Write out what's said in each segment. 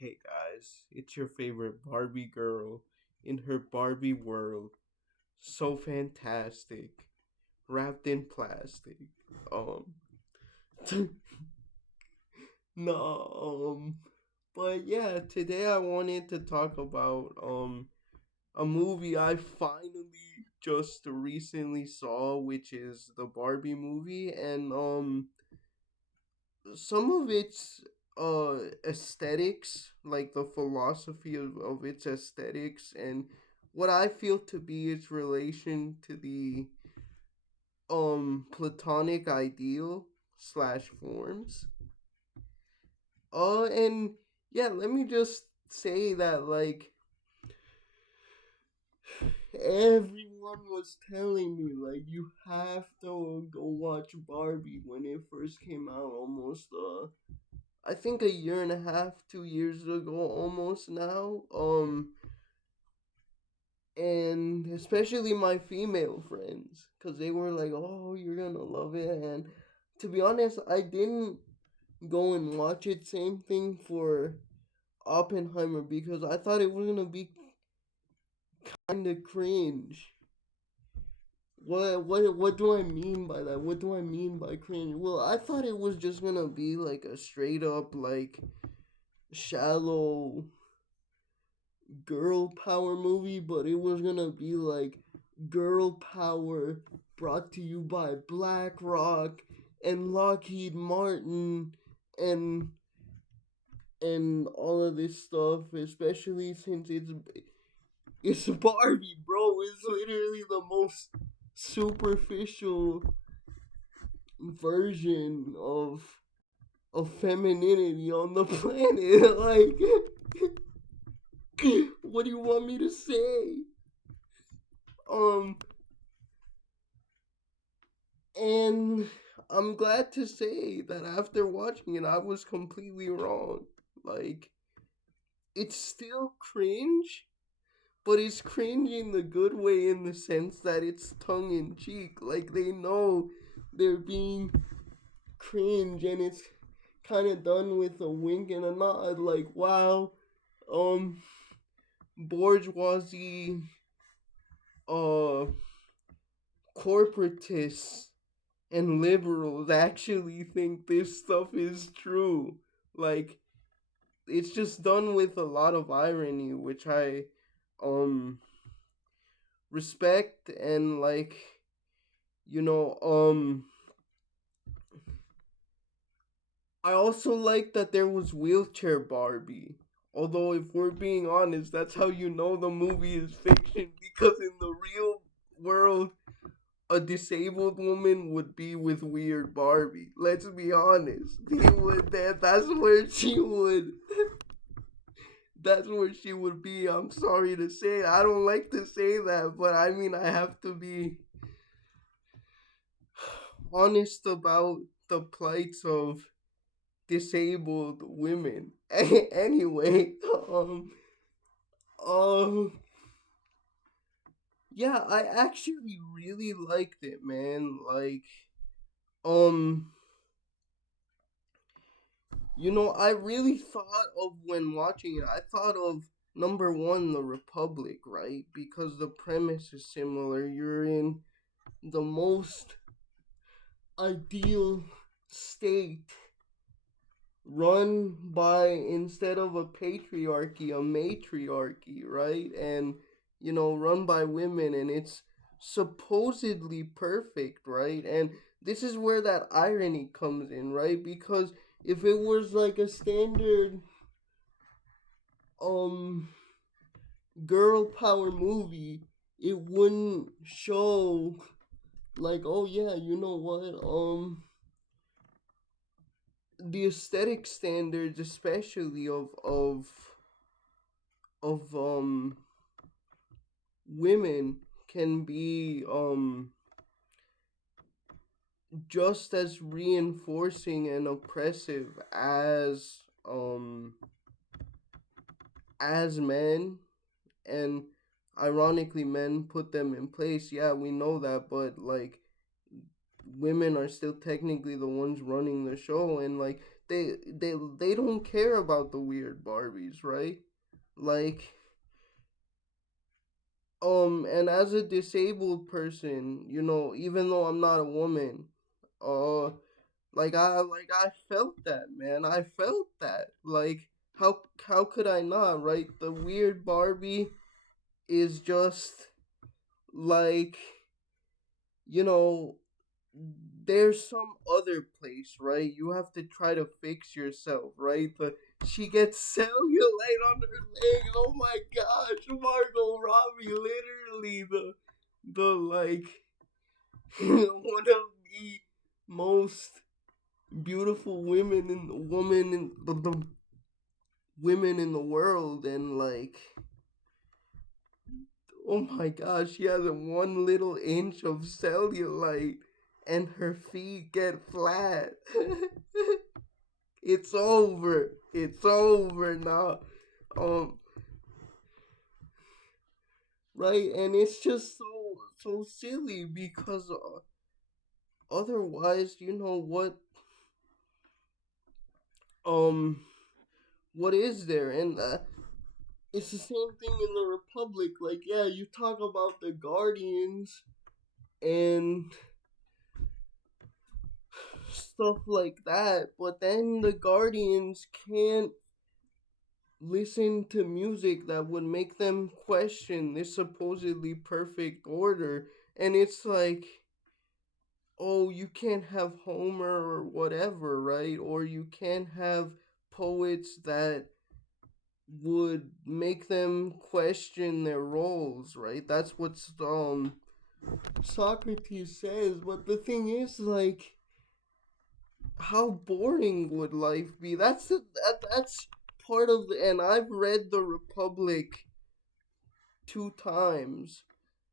Hey guys, it's your favorite Barbie girl in her Barbie world. So fantastic. Wrapped in plastic. Um no but yeah, today I wanted to talk about a movie I finally just recently saw, which is the Barbie movie, and some of its aesthetics, like the philosophy of its aesthetics and what I feel to be its relation to the Platonic ideal slash forms. And yeah, let me just say that, like, everyone was telling me, like, you have to go watch Barbie when it first came out, almost I think a year and a half, 2 years ago, almost now. And especially my female friends, because they were like, "Oh, you're gonna love it." And to be honest, I didn't go and watch it. Same thing for Oppenheimer, because I thought it was gonna be kind of cringe. What do I mean by that? What do I mean by cringe? Well, I thought it was just gonna be like a straight up, like, shallow girl power movie, but it was gonna be like girl power brought to you by BlackRock and Lockheed Martin and all of this stuff, especially since it's Barbie, bro. It's literally the most superficial version of femininity on the planet. Like, what do you want me to say? Um, and I'm glad to say that after watching it, I was completely wrong. Like, it's still cringe, but it's cringe in the good way, in the sense that it's tongue in cheek. Like, they know they're being cringe, and it's kind of done with a wink and a nod. Like, wow, um, bourgeoisie, uh, corporatists and liberals actually think this stuff is true. Like, it's just done with a lot of irony, which I um respect. And, like, you know, I also like that there was wheelchair Barbie. Although, if we're being honest, that's how you know the movie is fiction, because in the real world, a disabled woman would be with weird Barbie. Let's be honest. He would that's where she would that's where she would be. I'm sorry to say. I don't like to say that, but I mean, I have to be honest about the plights of disabled women. Anyway, um yeah, I actually really liked it, man. Like, um I really thought of, when watching it, I thought of number one, the Republic, right? Because the premise is similar. You're in the most ideal state, run by, instead of a patriarchy, a matriarchy, right? And, run by women, and it's supposedly perfect, right? And this is where that irony comes in, right? Because if it was like a standard um girl power movie, it wouldn't show, like, oh yeah, you know what, the aesthetic standards, especially of women, can be just as reinforcing and oppressive as men. And ironically, men put them in place. Yeah, we know that, but, like, women are still technically the ones running the show. And, like, they don't care about the weird Barbies, right? Like, and as a disabled person, even though I'm not a woman, uh I felt that, man. I felt that. Like, how could I not, right? The weird Barbie is just like, you know, there's some other place, right? You have to try to fix yourself, right? She gets cellulite on her leg. Oh my gosh, Margot Robbie, literally the like one of the most beautiful the women in the world, and like, oh my gosh, she has a one little inch of cellulite and her feet get flat. It's over. It's over now. Um, right, and it's just so silly because otherwise, um what is there? And it's the same thing in the Republic. Like, yeah, you talk about the Guardians and stuff like that, but then the Guardians can't listen to music that would make them question this supposedly perfect order. And it's like, oh, you can't have Homer or whatever, right? Or you can't have poets that would make them question their roles, right? That's what Socrates says. But the thing is, like, how boring would life be? That's part of the. And I've read the Republic 2 times,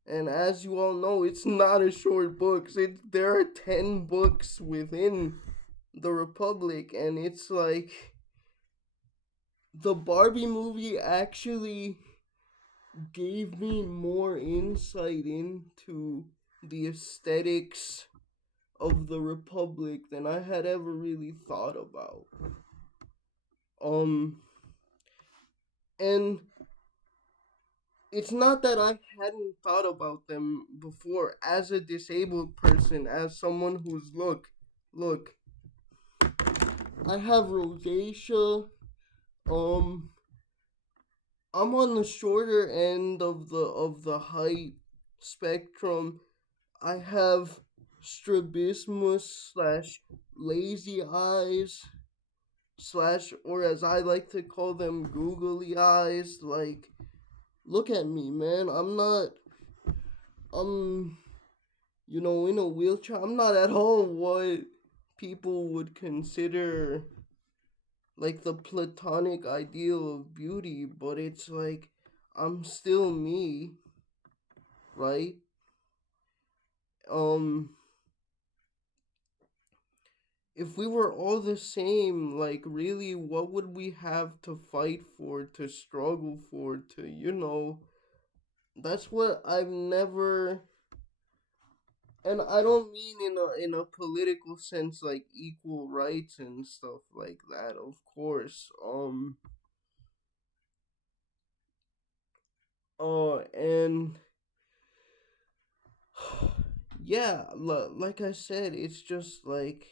and as you all know, it's not a short book. There are 10 books within the Republic, and it's like the Barbie movie actually gave me more insight into the aesthetics of the Republic than I had ever really thought about. Um, and it's not that I hadn't thought about them before as a disabled person, as someone who's look, I have rosacea. Um, I'm on the shorter end of the height spectrum. I have strabismus slash lazy eyes slash, or as I like to call them, googly eyes. Like, look at me, man. I'm, in a wheelchair. I'm not at all what people would consider like the platonic ideal of beauty, but it's like I'm still me, right? Um, if we were all the same, like, really, what would we have to fight for, to struggle for, that's what I've never. And I don't mean in a political sense, like equal rights and stuff like that, of course. And yeah, like I said, it's just like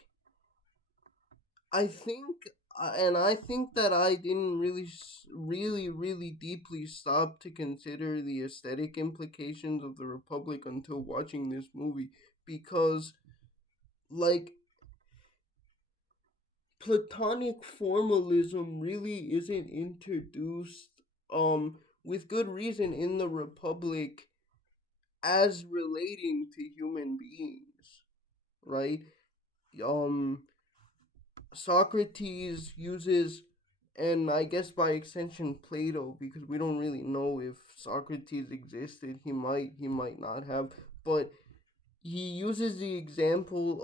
I think, and I think that I didn't really deeply stop to consider the aesthetic implications of the Republic until watching this movie, because, like, Platonic formalism really isn't introduced, with good reason, in the Republic as relating to human beings, right? Um, Socrates uses, and I guess by extension Plato, because we don't really know if Socrates existed. He might not have, but he uses the example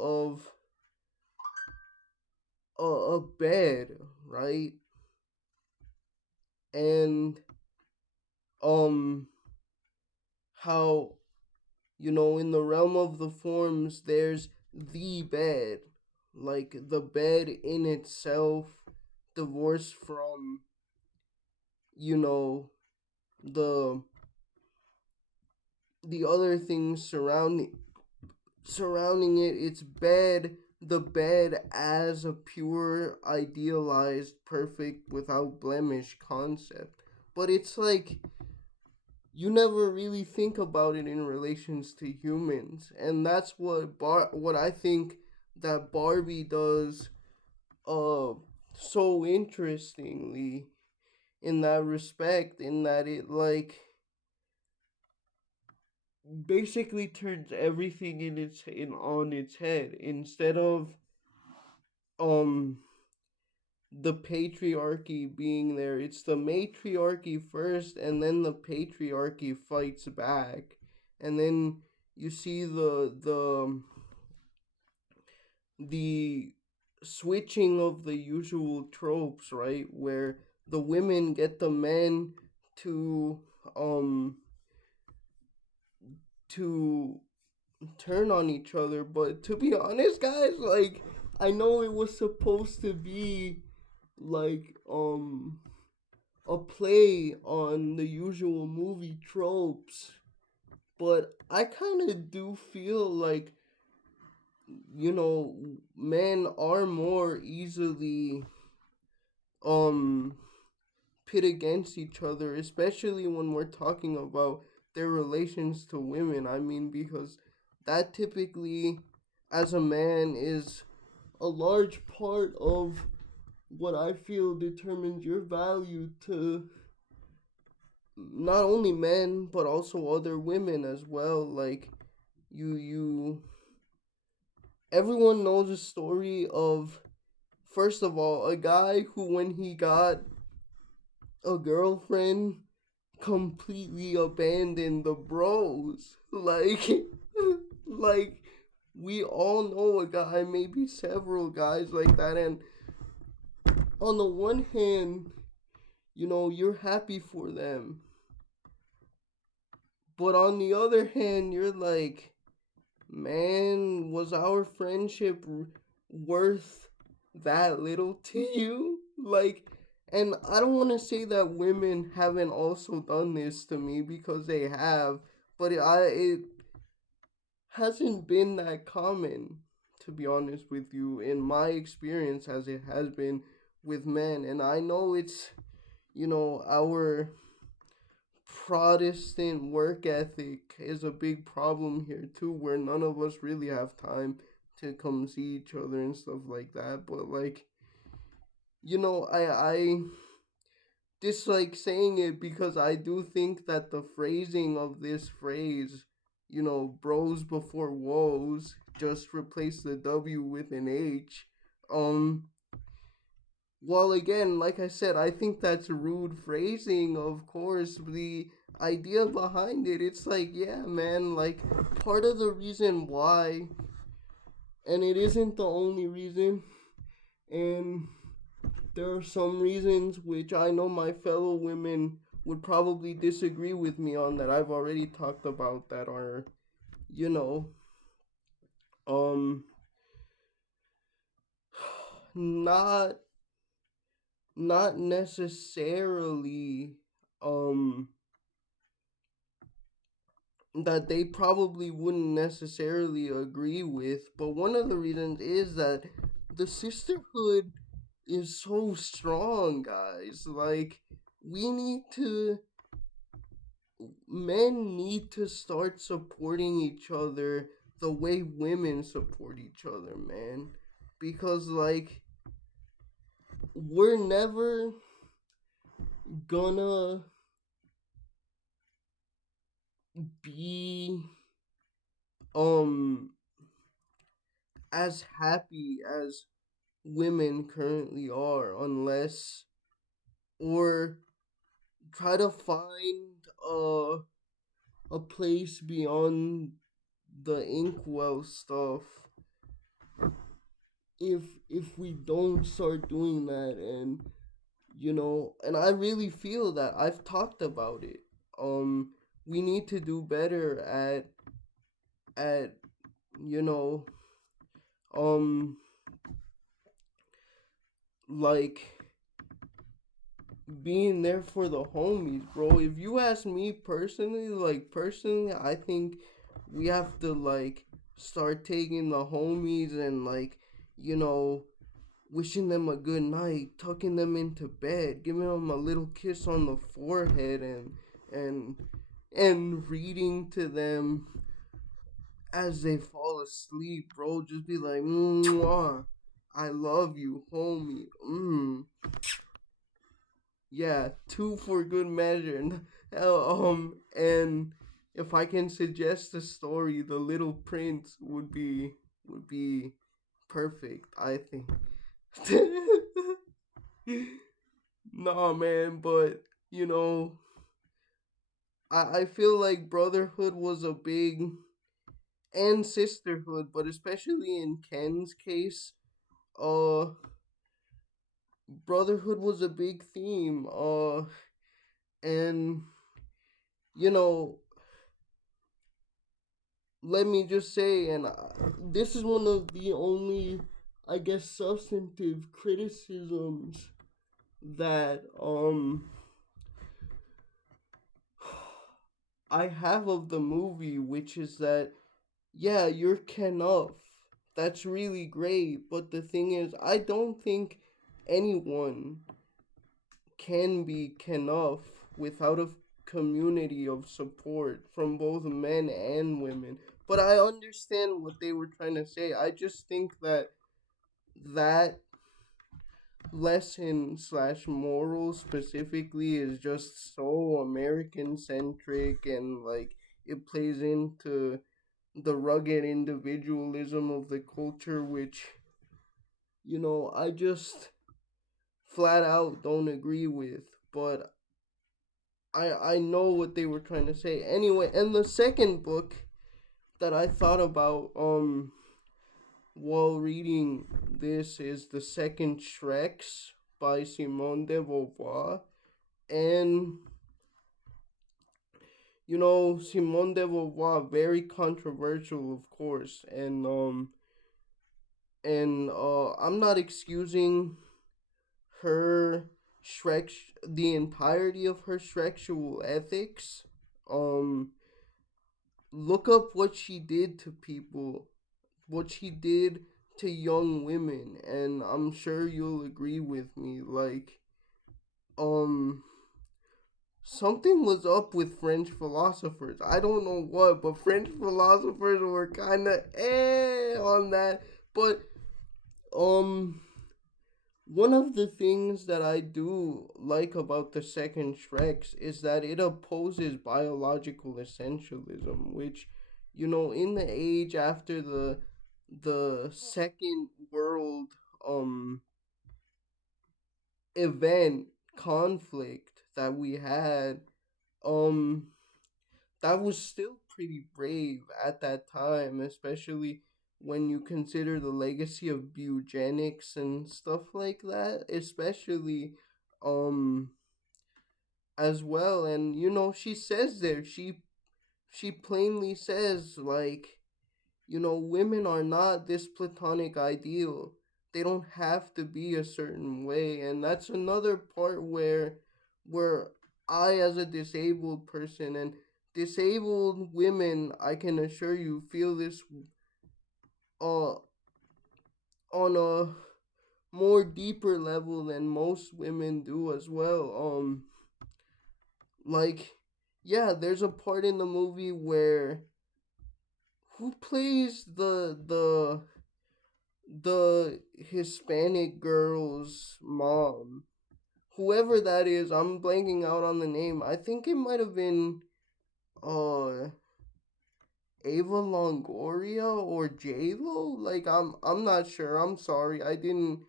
of a bed, right? And um how, in the realm of the forms there's the bed, like the bed in itself, divorced from, you know, the the other things surrounding it. It's bed, the bed as a pure, idealized, perfect, without blemish concept. But it's like you never really think about it in relations to humans, and that's what I think that Barbie does uh so interestingly in that respect, in that it like basically turns everything on its head. Instead of um the patriarchy being there, it's the matriarchy first, and then the patriarchy fights back. And then you see the switching of the usual tropes, right, where the women get the men to um to turn on each other. But to be honest, guys, like, I know it was supposed to be like a play on the usual movie tropes, but I kind of do feel like, men are more easily um pit against each other, especially when we're talking about their relations to women. I mean, because that typically, as a man, is a large part of what I feel determines your value to not only men but also other women as well. Like, you everyone knows a story of, first of all, a guy who, when he got a girlfriend, completely abandoned the bros. Like, like we all know a guy, maybe several guys like that. And on the one hand, you're happy for them, but on the other hand, you're like, man, was our friendship worth that little to you? Like, and I don't want to say that women haven't also done this to me, because they have, but it hasn't been that common, to be honest with you, in my experience, as it has been with men. And I know it's, our Protestant work ethic is a big problem here too, where none of us really have time to come see each other and stuff like that. But like, I dislike saying it, because I do think that the phrasing of this phrase, bros before woes, just replace the W with an H. Um, well, again, like I said, I think that's rude phrasing, of course. The idea behind it, it's like, yeah, man, like, part of the reason why, and it isn't the only reason, and there are some reasons which I know my fellow women would probably disagree with me on, that I've already talked about, that are, you know, um, not not necessarily um that they probably wouldn't necessarily agree with. But one of the reasons is that the sisterhood is so strong, guys. Like, we need to, men need to start supporting each other the way women support each other, man. Because, like, we're never gonna be um as happy as women currently are, unless, or try to find a place beyond the inkwell stuff, if we don't start doing that. And and I really feel that I've talked about it. We need to do better at you know um like being there for the homies, bro. If you ask me personally, I think we have to like start taking the homies and like, you know, wishing them a good night, tucking them into bed, giving them a little kiss on the forehead, and and reading to them as they fall asleep, bro. Just be like, mwah, I love you, homie. Yeah, two for good measure. And if I can suggest a story, The Little Prince would be perfect, I think. Nah, man, but you know, I feel like Brotherhood was a big and sisterhood, but especially in Ken's case, uh, Brotherhood was a big theme. And you know, let me just say, and this is one of the only, I guess, substantive criticisms that I have of the movie, which is that yeah, you're Kenough. That's really great, but the thing is, I don't think anyone can be Kenough without a community of support from both men and women. But I understand what they were trying to say. I just think that that lesson slash moral specifically is just so American centric, and like it plays into the rugged individualism of the culture, which I just flat out don't agree with. But I know what they were trying to say anyway. And the second book that I thought about while reading this is The Second Shreks by Simone de Beauvoir. And Simone de Beauvoir, very controversial, of course, and I'm not excusing her Shrek, the entirety of her Shrexual ethics. Um, Look up what she did to people, what she did to young women, and I'm sure you'll agree with me. Like, um, something was up with French philosophers. I don't know what, but French philosophers were kind of on that. But um, one of the things that I do like about the second Shreks is that it opposes biological essentialism, which, in the age after the second world um event conflict that we had, um that was still pretty brave at that time, especially when you consider the legacy of eugenics and stuff like that, especially um as well. And she says there, she plainly says, like, women are not this platonic ideal. They don't have to be a certain way. And that's another part where I, as a disabled person, and disabled women, I can assure you, feel this uh on a more deeper level than most women do as well. Like, yeah, there's a part in the movie where who plays the Hispanic girl's mom. Whoever that is, I'm blanking out on the name. I think it might have been uh Ava Longoria or J Lo. Like, I'm not sure. I'm sorry. I didn't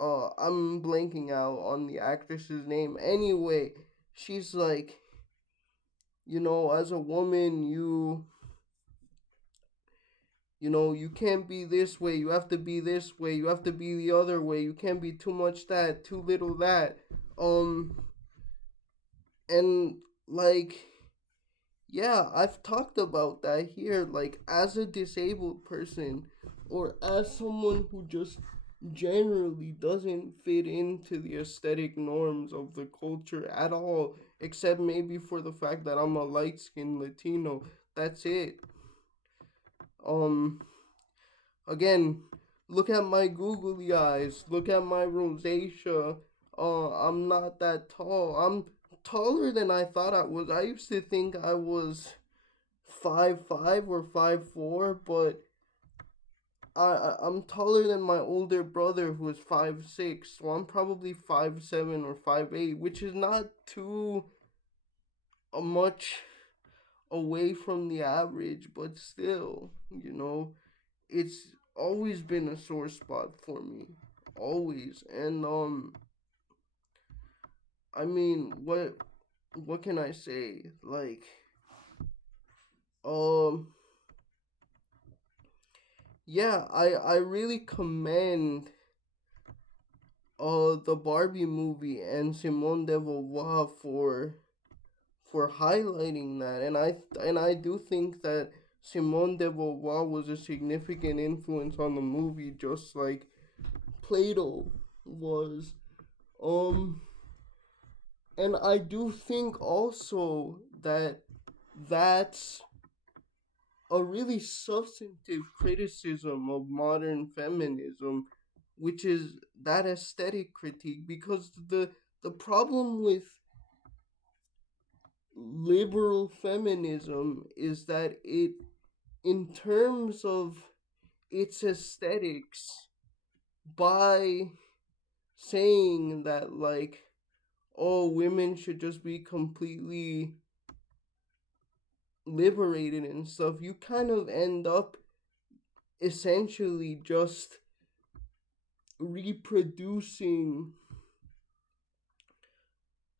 I'm blanking out on the actress's name. Anyway, she's like, as a woman, you can't be this way. You have to be this way. You have to be the other way. You can't be too much that, too little that. Um, and like, yeah, I've talked about that here. Like, as a disabled person, or as someone who just generally doesn't fit into the aesthetic norms of the culture at all, except maybe for the fact that I'm a light skinned Latino. That's it. Um, Again, look at my googly eyes, look at my rosacea. I'm not that tall. I'm taller than I thought I was. I used to think I was 5'5" or 5'4", but I'm taller than my older brother who is 5'6", so I'm probably 5'7" or 5'8", which is not too much away from the average, but still, it's always been a sore spot for me, always. And I mean, what can I say? Like, um, yeah, I really commend the Barbie movie and Simone de Beauvoir for highlighting that, and I do think that Simone de Beauvoir was a significant influence on the movie, just like Plato was. Um, and I do think also that that's a really substantive criticism of modern feminism, which is that aesthetic critique, because the problem with liberal feminism is that it, in terms of its aesthetics, by saying that, like, oh, women should just be completely liberated and stuff, you kind of end up essentially just reproducing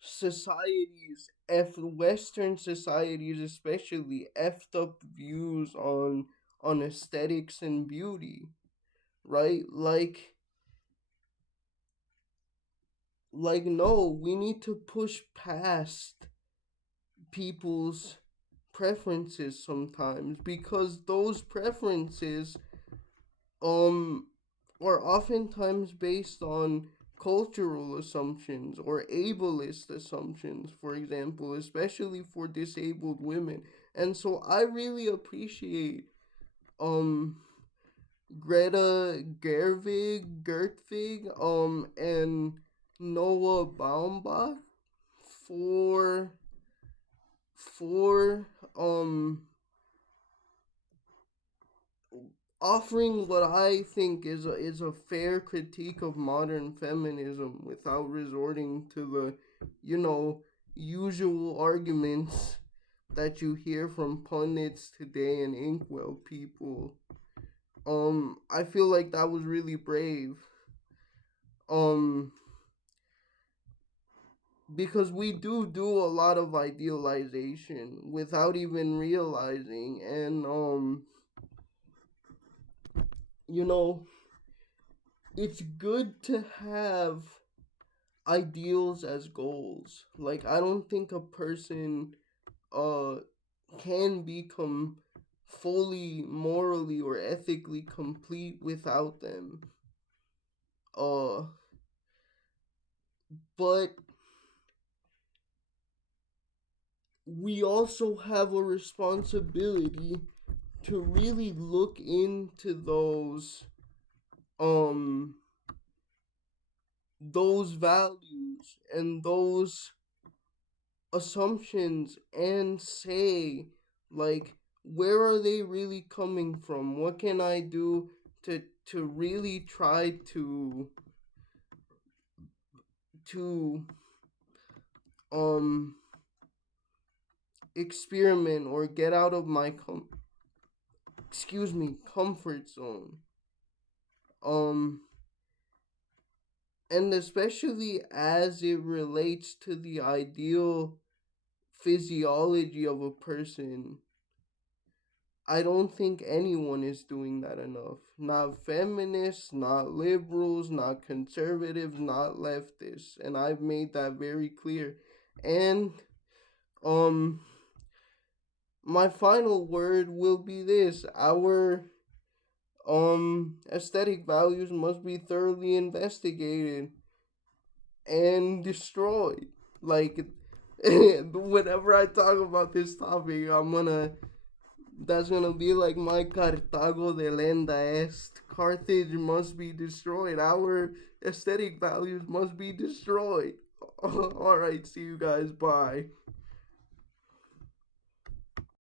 societies, Western societies especially, effed up views on aesthetics and beauty, right? Like no, we need to push past people's preferences sometimes, because those preferences um are oftentimes based on cultural assumptions or ableist assumptions, for example, especially for disabled women. And so I really appreciate um Greta Gerwig and Noah Baumbach for for um offering what I think is a fair critique of modern feminism without resorting to the, usual arguments that you hear from pundits today and inkwell people. I feel like that was really brave. Um, because we do a lot of idealization without even realizing, and you know, it's good to have ideals as goals. Like, I don't think a person uh can become fully morally or ethically complete without them. Uh but we also have a responsibility to really look into um those values and those assumptions and say, like, where are they really coming from? What can I do to really try to um experiment or get out of my comfort zone. um and especially as it relates to the ideal physiology of a person, I don't think anyone is doing that enough. Not feminists, not liberals, not conservatives, not leftists. And I've made that very clear. And um my final word will be this. Our Aesthetic values must be thoroughly investigated and destroyed. Like, whenever I talk about this topic, that's gonna be like my Cartago de Lenda est. Carthage must be destroyed. Our aesthetic values must be destroyed. Alright, see you guys. Bye.